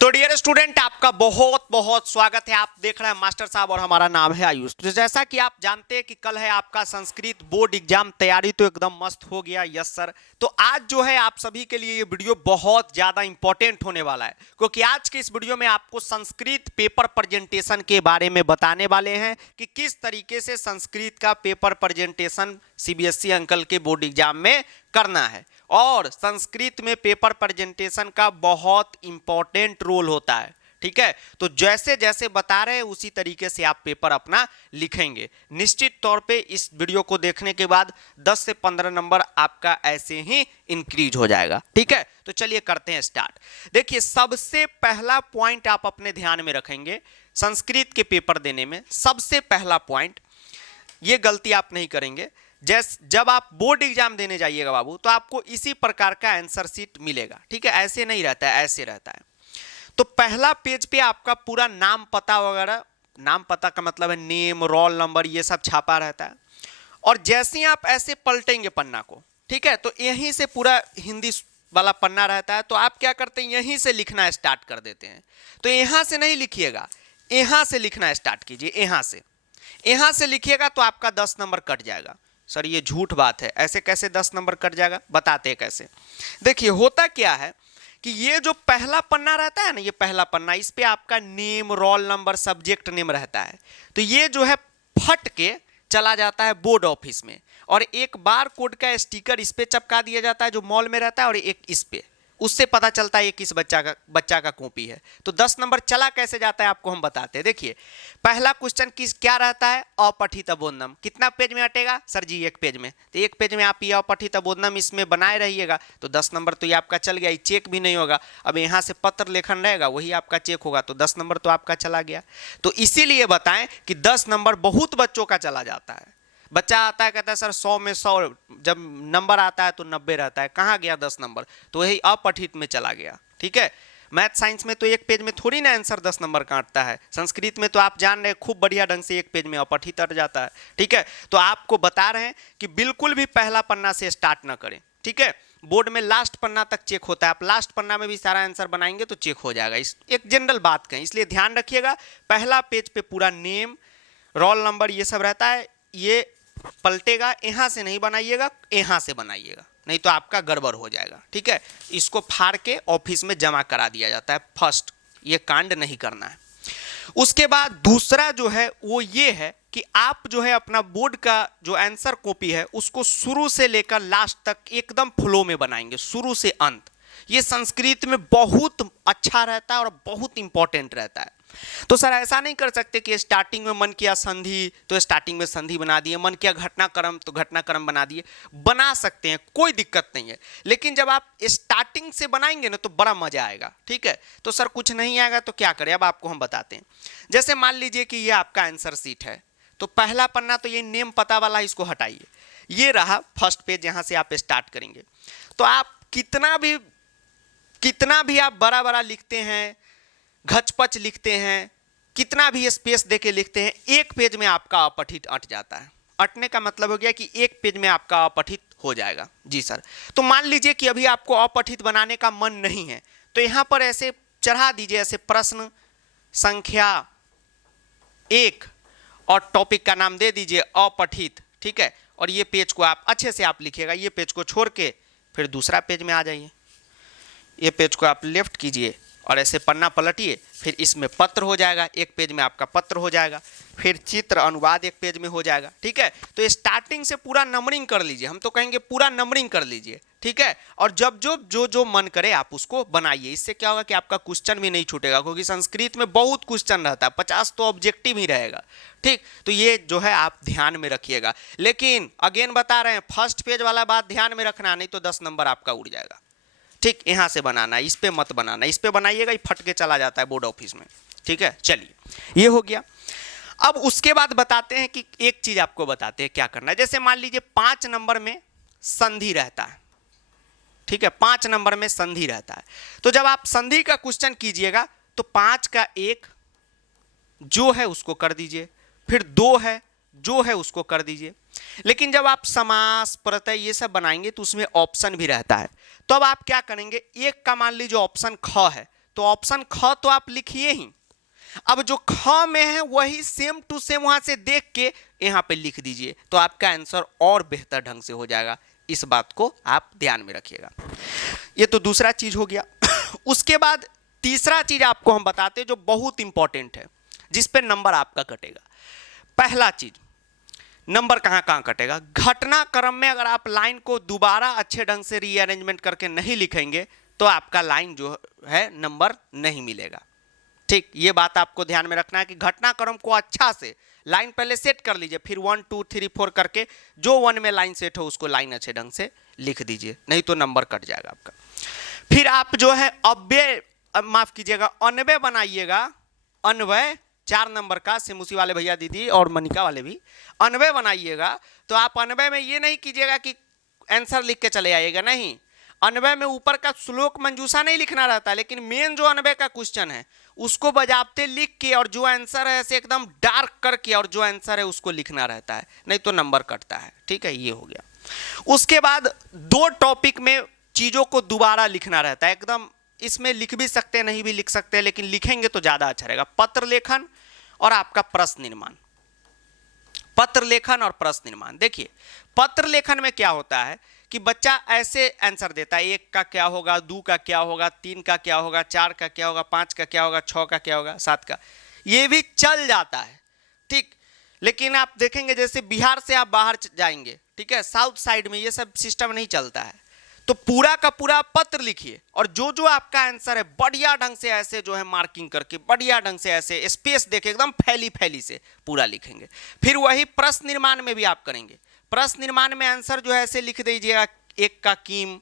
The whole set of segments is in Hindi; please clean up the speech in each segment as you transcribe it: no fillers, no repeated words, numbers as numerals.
तो डियर स्टूडेंट, आपका बहुत बहुत स्वागत है। आप देख रहे हैं मास्टर साहब और हमारा नाम है आयुष। तो जैसा कि आप जानते हैं कि कल है आपका संस्कृत बोर्ड एग्जाम, तैयारी तो एकदम मस्त हो गया। Yes sir. तो आज जो है आप सभी के लिए ये वीडियो बहुत ज़्यादा इंपॉर्टेंट होने वाला है, क्योंकि आज के इस वीडियो में आपको संस्कृत पेपर प्रेजेंटेशन के बारे में बताने वाले हैं कि किस तरीके से संस्कृत का पेपर प्रेजेंटेशन सीबीएसई अंकल के बोर्ड एग्जाम में करना है। और संस्कृत में पेपर प्रेजेंटेशन का बहुत इंपॉर्टेंट रोल होता है, ठीक है। तो जैसे जैसे बता रहे हैं उसी तरीके से आप पेपर अपना लिखेंगे। निश्चित तौर पे इस वीडियो को देखने के बाद 10 से 15 नंबर आपका ऐसे ही इंक्रीज हो जाएगा, ठीक है। तो चलिए करते हैं स्टार्ट। देखिए, सबसे पहला पॉइंट आप अपने ध्यान में रखेंगे संस्कृत के पेपर देने में। सबसे पहला पॉइंट, ये गलती आप नहीं करेंगे। जब आप बोर्ड एग्जाम देने जाइएगा बाबू, तो आपको इसी प्रकार का आंसर शीट मिलेगा, ठीक है। ऐसे नहीं रहता है, ऐसे रहता है। तो पहला पेज पे आपका पूरा नाम पता वगैरह, नाम पता का मतलब है नेम, रोल नंबर, ये सब छापा रहता है। और जैसे ही आप ऐसे पलटेंगे पन्ना को, ठीक है, तो यहीं से पूरा हिंदी वाला पन्ना रहता है। तो आप क्या करते हैं, यहीं से लिखना स्टार्ट कर देते हैं। तो यहां से नहीं लिखिएगा, यहां से लिखना स्टार्ट कीजिए। यहां से लिखिएगा तो आपका 10 नंबर कट जाएगा। सर ये झूठ बात है, ऐसे कैसे 10 नंबर कट जाएगा, बताते हैं कैसे। देखिए, होता क्या है कि ये जो पहला पन्ना रहता है ना, ये पहला पन्ना, इस पे आपका name, roll number, subject name रहता है। तो ये जो है फट के चला जाता है बोर्ड ऑफिस में, और एक बार कोड का स्टिकर इस पे चिपका दिया जाता है जो मॉल में रहता है, और एक इस पे। उससे पता चलता है ये किस बच्चा का कॉपी है। तो 10 नंबर चला कैसे जाता है आपको हम बताते हैं। देखिए, पहला क्वेश्चन क्या रहता है, अपठित बोधनम। कितना पेज में अटेगा सर जी, एक पेज में। तो एक पेज में आप ये अपठित बोधनम इसमें बनाए रहिएगा, तो 10 नंबर तो ये आपका चल गया। ये चेक भी नहीं होगा। अब यहाँ से पत्र लेखन रहेगा, वही आपका चेक होगा, तो 10 नंबर तो आपका चला गया। तो इसीलिए बताएं कि 10 नंबर बहुत बच्चों का चला जाता है। बच्चा आता है, कहता है सर 100 में 100, जब नंबर आता है तो 90 रहता है, कहाँ गया 10 नंबर, तो वही अपठित में चला गया, ठीक है। मैथ साइंस में तो एक पेज में थोड़ी ना आंसर 10 नंबर का अटता है। संस्कृत में तो आप जान रहे हैं खूब बढ़िया ढंग से एक पेज में अपठित अट जाता है, ठीक है। तो आपको बता रहे हैं कि बिल्कुल भी पहला पन्ना से स्टार्ट ना करें, ठीक है। बोर्ड में लास्ट पन्ना तक चेक होता है। आप लास्ट पन्ना में भी सारा आंसर बनाएंगे तो चेक हो जाएगा। इस एक जनरल बात कहें, इसलिए ध्यान रखिएगा। पहला पेज पे पूरा नेम, रोल नंबर, ये सब रहता है। ये पलटेगा, यहां से नहीं बनाइएगा, यहां से बनाइएगा, नहीं तो आपका गड़बड़ हो जाएगा, ठीक है। इसको फाड़ के ऑफिस में जमा करा दिया जाता है फर्स्ट। ये कांड नहीं करना है। उसके बाद दूसरा जो है वो ये है कि आप जो है अपना बोर्ड का जो आंसर कॉपी है उसको शुरू से लेकर लास्ट तक एकदम फ्लो में बनाएंगे, शुरू से अंत। ये संस्कृत में बहुत अच्छा रहता है और बहुत इंपॉर्टेंट रहता है। तो सर ऐसा नहीं कर सकते कि स्टार्टिंग में मन किया संधि तो स्टार्टिंग में संधि बना दिए, मन किया घटनाक्रम तो घटनाक्रम बना दिए। बना सकते हैं, कोई दिक्कत नहीं है, लेकिन जब आप स्टार्टिंग से बनाएंगे ना तो बड़ा मजा आएगा, ठीक है। तो सर कुछ नहीं आएगा तो क्या करें, अब आपको हम बताते हैं। जैसे मान लीजिए कि ये आपका आंसर शीट है, तो पहला पन्ना तो ये नेम पता वाला, इसको हटाइए। ये रहा फर्स्ट पेज, यहां से आप स्टार्ट करेंगे। तो आप कितना भी आप बड़ा बड़ा लिखते हैं, घचपच लिखते हैं, कितना भी स्पेस देके लिखते हैं, एक पेज में आपका अपठित अट जाता है। अटने का मतलब हो गया कि एक पेज में आपका अपठित हो जाएगा। जी सर। तो मान लीजिए कि अभी आपको अपठित बनाने का मन नहीं है, तो यहां पर ऐसे चढ़ा दीजिए, ऐसे प्रश्न संख्या 1 और टॉपिक का नाम दे दीजिए अपठित, ठीक है। और ये पेज को आप अच्छे से आप लिखिएगा। ये पेज को छोड़ के फिर दूसरा पेज में आ जाइए। ये पेज को आप लेफ्ट कीजिए और ऐसे पन्ना पलटिए, फिर इसमें पत्र हो जाएगा, एक पेज में आपका पत्र हो जाएगा। फिर चित्र अनुवाद एक पेज में हो जाएगा, ठीक है। तो स्टार्टिंग से पूरा नंबरिंग कर लीजिए, हम तो कहेंगे पूरा नंबरिंग कर लीजिए, ठीक है। और जब जो मन करे आप उसको बनाइए। इससे क्या होगा कि आपका क्वेश्चन भी नहीं छूटेगा, क्योंकि संस्कृत में बहुत क्वेश्चन रहता है, 50 तो ऑब्जेक्टिव ही रहेगा, ठीक। तो ये जो है आप ध्यान में रखिएगा। लेकिन अगेन बता रहे हैं, फर्स्ट पेज वाला बात ध्यान में रखना, नहीं तो 10 नंबर आपका उड़ जाएगा, ठीक। यहां से बनाना, इस पे मत बनाना। इस पे बनाइएगा, ये फट के चला जाता है बोर्ड ऑफिस में, ठीक है। चलिए, ये हो गया। अब उसके बाद बताते हैं कि एक चीज आपको बताते हैं क्या करना है। जैसे मान लीजिए 5 नंबर में संधि रहता है, ठीक है। 5 नंबर में संधि रहता है। तो जब आप संधि का क्वेश्चन कीजिएगा तो 5 का 1 जो है उसको कर दीजिए, फिर 2 है जो है उसको कर दीजिए। लेकिन जब आप समास, प्रत्यय ये सब बनाएंगे तो उसमें ऑप्शन भी रहता है। तो अब आप क्या करेंगे, एक का मान लीजिए ऑप्शन ख है, तो ऑप्शन ख तो आप लिखिए ही। अब जो ख में है वही सेम टू सेम वहां से देख के यहां पे लिख दीजिए, तो आपका आंसर और बेहतर ढंग से हो जाएगा। इस बात को आप ध्यान में रखिएगा। ये तो दूसरा चीज हो गया। उसके बाद तीसरा चीज आपको हम बताते हैं जो बहुत इंपॉर्टेंट है, जिस पे नंबर आपका कटेगा। पहला चीज, नंबर कहां कहां कटेगा? घटनाक्रम में अगर आप लाइन को दोबारा अच्छे ढंग से रीअरेंजमेंट करके नहीं लिखेंगे तो आपका लाइन जो है नंबर नहीं मिलेगा। ठीक, ये बात आपको ध्यान में रखना है कि घटनाक्रम को अच्छा से लाइन पहले सेट कर लीजिए, फिर 1 2 3 4 करके जो 1 में लाइन सेट हो उसको लाइन अच्छे ढंग से लिख दीजिए, नहीं तो नंबर कट जाएगा आपका। फिर आप जो है अव्यय, माफ कीजिएगा, अन्वय बनाइएगा। अन्वय 4 नंबर का, सिमुसी वाले भैया दीदी और मनिका वाले भी अन्वय बनाइएगा। तो आप अन्वय में ये नहीं कीजिएगा कि आंसर लिख के चले आइएगा, नहीं। अन्वय में ऊपर का श्लोक मंजूषा नहीं लिखना रहता है, लेकिन मेन जो अन्वय का क्वेश्चन है उसको बजाबते लिख के और जो आंसर है ऐसे एकदम डार्क करके और जो आंसर है उसको लिखना रहता है, नहीं तो नंबर कटता है। ठीक है, ये हो गया। उसके बाद 2 टॉपिक में चीजों को दोबारा लिखना रहता है एकदम। इसमें लिख भी सकते हैं, नहीं भी लिख सकते हैं, लेकिन लिखेंगे तो ज्यादा अच्छा रहेगा। पत्र लेखन और आपका प्रश्न निर्माण। पत्र लेखन और प्रश्न निर्माण, देखिए पत्र लेखन में क्या होता है कि बच्चा ऐसे आंसर देता है, 1 का क्या होगा, 2 का क्या होगा, 3 का क्या होगा, 4 का क्या होगा, 5 का क्या होगा, 6 का क्या होगा, 7 का, ये भी चल जाता है। ठीक, लेकिन आप देखेंगे जैसे बिहार से आप बाहर जाएंगे, ठीक है, साउथ साइड में ये सब सिस्टम नहीं चलता है। तो पूरा का पूरा पत्र लिखिए और जो जो आपका आंसर है बढ़िया ढंग से ऐसे जो है मार्किंग करके बढ़िया ढंग से ऐसे स्पेस देके एकदम फैली फैली से पूरा लिखेंगे। फिर वही प्रश्न निर्माण में भी आप करेंगे। प्रश्न निर्माण में आंसर जो है ऐसे लिख दीजिएगा, 1 का किम,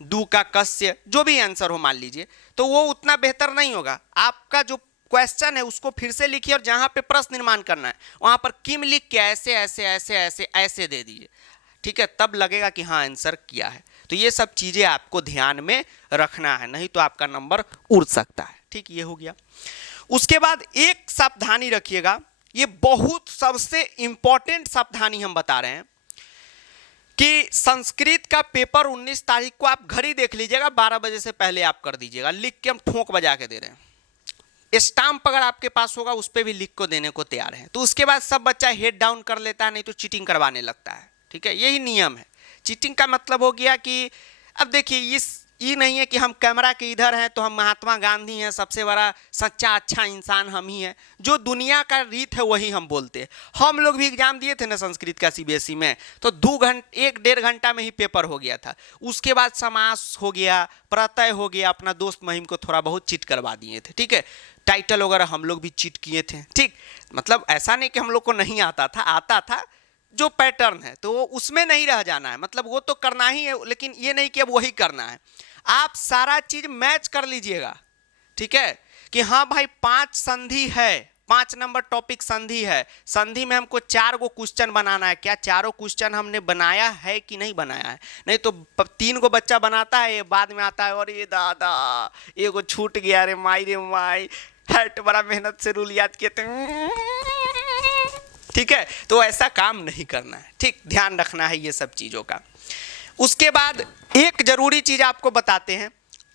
2 का कस्य, जो भी आंसर हो मान लीजिए, तो वो उतना बेहतर नहीं होगा। आपका जो क्वेश्चन है उसको फिर से लिखिए और जहां पे प्रश्न निर्माण करना है वहां पर किम लिख के ऐसे ऐसे ऐसे ऐसे ऐसे दे दीजिए। ठीक है, तब लगेगा कि हाँ आंसर किया है। तो ये सब चीजें आपको ध्यान में रखना है, नहीं तो आपका नंबर उड़ सकता है। ठीक, ये हो गया। उसके बाद एक सावधानी रखिएगा, ये बहुत सबसे इंपॉर्टेंट सावधानी हम बता रहे हैं कि संस्कृत का पेपर 19 तारीख को आप घड़ी देख लीजिएगा, 12 बजे से पहले आप कर दीजिएगा। लिख के हम ठोंक बजा के दे रहे हैं। स्टाम्प अगर आपके पास होगा उस पर भी लिख को देने को तैयार है। तो उसके बाद सब बच्चा हेड डाउन कर लेता है, नहीं तो चीटिंग करवाने लगता है। ठीक है, यही नियम है। चीटिंग का मतलब हो गया कि अब देखिए ये नहीं है कि हम कैमरा के इधर हैं तो हम महात्मा गांधी हैं, सबसे बड़ा सच्चा अच्छा इंसान हम ही हैं। जो दुनिया का रीत है वही हम बोलते हैं। हम लोग भी एग्जाम दिए थे ना संस्कृत का सीबीएसई में, तो 1-1.5 घंटा में ही पेपर हो गया था। उसके बाद समास हो गया, प्रत्यय हो गया, अपना दोस्त महिम को थोड़ा बहुत चीट करवा दिए थे। ठीक है, टाइटल वगैरह हम लोग भी चीट किए थे। ठीक, मतलब ऐसा नहीं कि हम लोग को नहीं आता था, आता था। जो पैटर्न है तो वो उसमें नहीं रह जाना है, मतलब वो तो करना ही है, लेकिन ये नहीं कि अब वही करना है। आप सारा चीज मैच कर लीजिएगा। ठीक है, कि हाँ भाई 5 संधि है, 5 नंबर टॉपिक संधि है, संधि में हमको 4 गो क्वेश्चन बनाना है। क्या चारों क्वेश्चन हमने बनाया है कि नहीं बनाया है? नहीं तो 3 गो बच्चा बनाता है, ये बाद में आता है और ये दादा एगो छूट गया रे माई रे माई, हट बड़ा मेहनत से रूल याद किए थे। ठीक है, तो ऐसा काम नहीं करना है। ठीक, ध्यान रखना है ये सब चीजों का। उसके बाद एक जरूरी चीज आपको बताते हैं,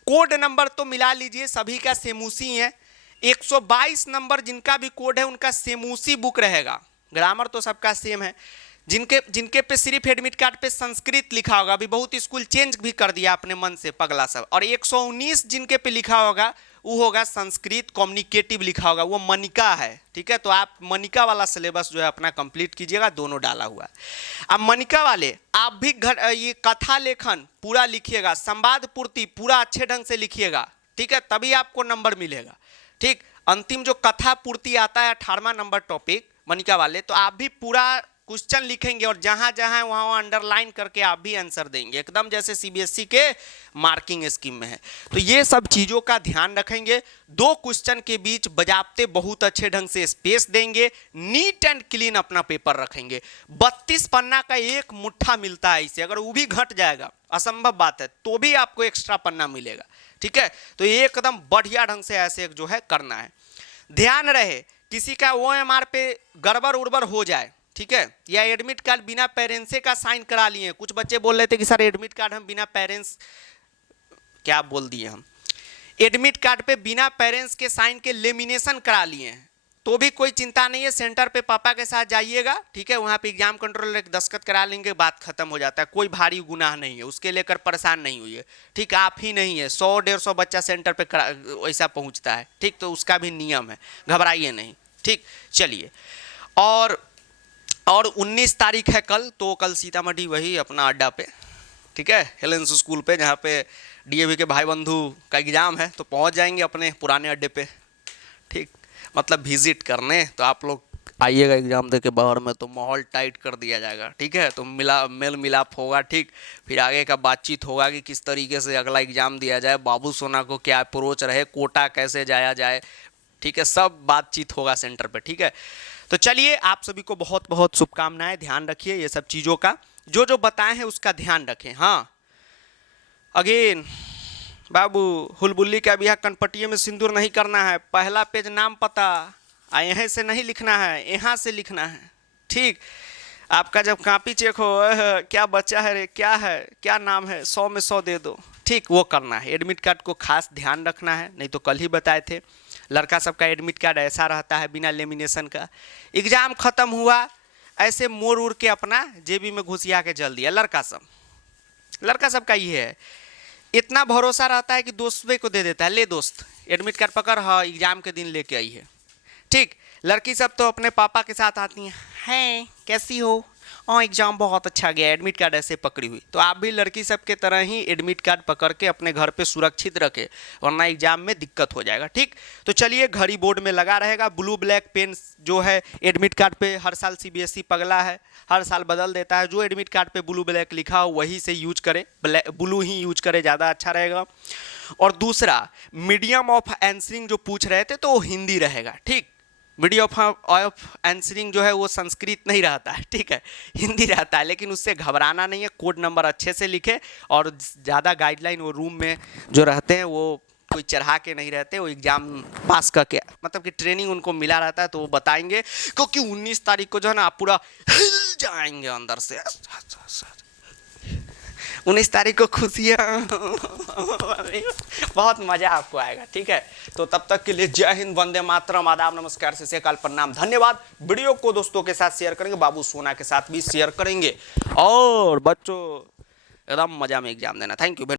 कोड नंबर तो मिला लीजिए, सभी का सेमूसी है। 122 नंबर जिनका भी कोड है उनका सेमूसी बुक रहेगा। ग्रामर तो सबका सेम है। जिनके पे सिर्फ एडमिट कार्ड पे संस्कृत लिखा होगा, अभी बहुत स्कूल चेंज भी कर दिया अपने मन से पगला सब, और 119 जिनके पे लिखा होगा वो होगा संस्कृत कम्युनिकेटिव लिखा होगा, वो मनिका है। ठीक है, तो आप मनिका वाला सिलेबस जो है अपना कंप्लीट कीजिएगा, दोनों डाला हुआ है। अब मनिका वाले आप भी ये कथा लेखन पूरा लिखिएगा, संवाद पूर्ति पूरा अच्छे ढंग से लिखिएगा। ठीक है, तभी आपको नंबर मिलेगा। ठीक, अंतिम जो कथा पूर्ति आता है 18वां नंबर टॉपिक मनिका वाले, तो आप भी पूरा क्वेश्चन लिखेंगे और जहां जहां वहां अंडरलाइन करके आप भी आंसर देंगे, एकदम जैसे सीबीएसई के मार्किंग स्कीम में है। तो ये सब चीजों का ध्यान रखेंगे। 2 क्वेश्चन के बीच बजाबते बहुत अच्छे ढंग से स्पेस देंगे, नीट एंड क्लीन अपना पेपर रखेंगे। 32 पन्ना का एक मुट्ठा मिलता है इसे, अगर वो भी घट जाएगा, असंभव बात है, तो भी आपको एक्स्ट्रा पन्ना मिलेगा। ठीक है, तो एकदम बढ़िया ढंग से ऐसे जो है करना है। ध्यान रहे किसी का OMR पे गड़बड़ उड़बड़ हो जाए, ठीक है, या एडमिट कार्ड बिना पेरेंट्स का साइन करा लिए। कुछ बच्चे बोल रहे थे कि सर एडमिट कार्ड हम बिना पेरेंट्स, क्या बोल दिए हम, एडमिट कार्ड पे बिना पेरेंट्स के साइन के लेमिनेशन करा लिए हैं तो भी कोई चिंता नहीं है, सेंटर पे पापा के साथ जाइएगा, ठीक है, वहाँ पे एग्जाम कंट्रोलर एक दस्तखत करा लेंगे, बात खत्म हो जाता है, कोई भारी गुनाह नहीं है, उसके लेकर परेशान नहीं हुई है, ठीक, आप ही नहीं है, 100-150 बच्चा सेंटर पे ऐसा पहुँचता है, ठीक, तो उसका भी नियम है, घबराइए नहीं, ठीक। चलिए, और 19 तारीख है कल, तो कल सीतामढ़ी वही अपना अड्डा पे, ठीक है, हेलेंस स्कूल पे, जहाँ पे डीएवी के भाई बंधु का एग्ज़ाम है, तो पहुँच जाएंगे अपने पुराने अड्डे पे, ठीक, मतलब विजिट करने। तो आप लोग आइएगा एग्ज़ाम दे के बाहर में, तो माहौल टाइट कर दिया जाएगा, ठीक है, तो मेल मिलाप होगा, ठीक, फिर आगे का बातचीत होगा कि किस तरीके से अगला एग्ज़ाम दिया जाए, बाबू सोना को क्या अप्रोच रहे, कोटा कैसे जाया जाए, ठीक है, सब बातचीत होगा सेंटर पे, ठीक है। तो चलिए, आप सभी को बहुत बहुत शुभकामनाएं, ध्यान रखिए ये सब चीज़ों का, जो जो बताए हैं उसका ध्यान रखें। हाँ, अगेन बाबू, हुलबुल्ली का बिहा कनपटिए में सिंदूर नहीं करना है, पहला पेज नाम पता यहाँ से नहीं लिखना है, यहाँ से लिखना है, ठीक। आपका जब कॉपी चेक हो, क्या बच्चा है रे, क्या है, क्या नाम है, 100 में 100 दे दो, ठीक, वो करना है। एडमिट कार्ड को खास ध्यान रखना है, नहीं तो कल ही बताए थे, लड़का सबका एडमिट कार्ड ऐसा रहता है बिना लेमिनेशन का, एग्ज़ाम ख़त्म हुआ ऐसे मोड़ उड़ के अपना जेबी में घुसिया के जल दिया, लड़का सबका ये है, इतना भरोसा रहता है कि दोस्तों को दे देता है, ले दोस्त एडमिट कार्ड पकड़, हाँ एग्ज़ाम के दिन लेके आई है, ठीक। लड़की सब तो अपने पापा के साथ आती हैं, कैसी हो, एग्ज़ाम बहुत अच्छा गया, एडमिट कार्ड ऐसे पकड़ी हुई। तो आप भी लड़की सब के तरह ही एडमिट कार्ड पकड़ के अपने घर पे सुरक्षित रखें, वरना एग्जाम में दिक्कत हो जाएगा, ठीक। तो चलिए, घड़ी बोर्ड में लगा रहेगा, ब्लू ब्लैक पेन जो है एडमिट कार्ड पे, हर साल सीबीएसई पगला है, हर साल बदल देता है, जो एडमिट कार्ड पे ब्लू ब्लैक लिखा हो वही से यूज करे, ब्लू ही यूज करे, ज़्यादा अच्छा रहेगा। और दूसरा, मीडियम ऑफ आंसरिंग जो पूछ रहे थे तो वो हिंदी रहेगा, ठीक, मीडियम ऑफ आंसरिंग जो है वो संस्कृत नहीं रहता है, ठीक है, हिंदी रहता है, लेकिन उससे घबराना नहीं है, कोड नंबर अच्छे से लिखे, और ज़्यादा गाइडलाइन वो रूम में जो रहते हैं वो कोई चढ़ा के नहीं रहते, वो एग्ज़ाम पास करके, मतलब कि ट्रेनिंग उनको मिला रहता है, तो वो बताएंगे, क्योंकि 19 तारीख को जो है ना आप पूरा हिल जाएंगे अंदर से, 19 तारीख को खुशियाँ बहुत मज़ा आपको आएगा, ठीक है। तो तब तक के लिए जय हिंद, वंदे मातरम, आदाब, नमस्कार, सत श्री अकाल, प्रणाम, धन्यवाद। वीडियो को दोस्तों के साथ शेयर करेंगे, बाबू सोना के साथ भी शेयर करेंगे, और बच्चों एकदम मज़ा में एग्जाम देना। Thank you.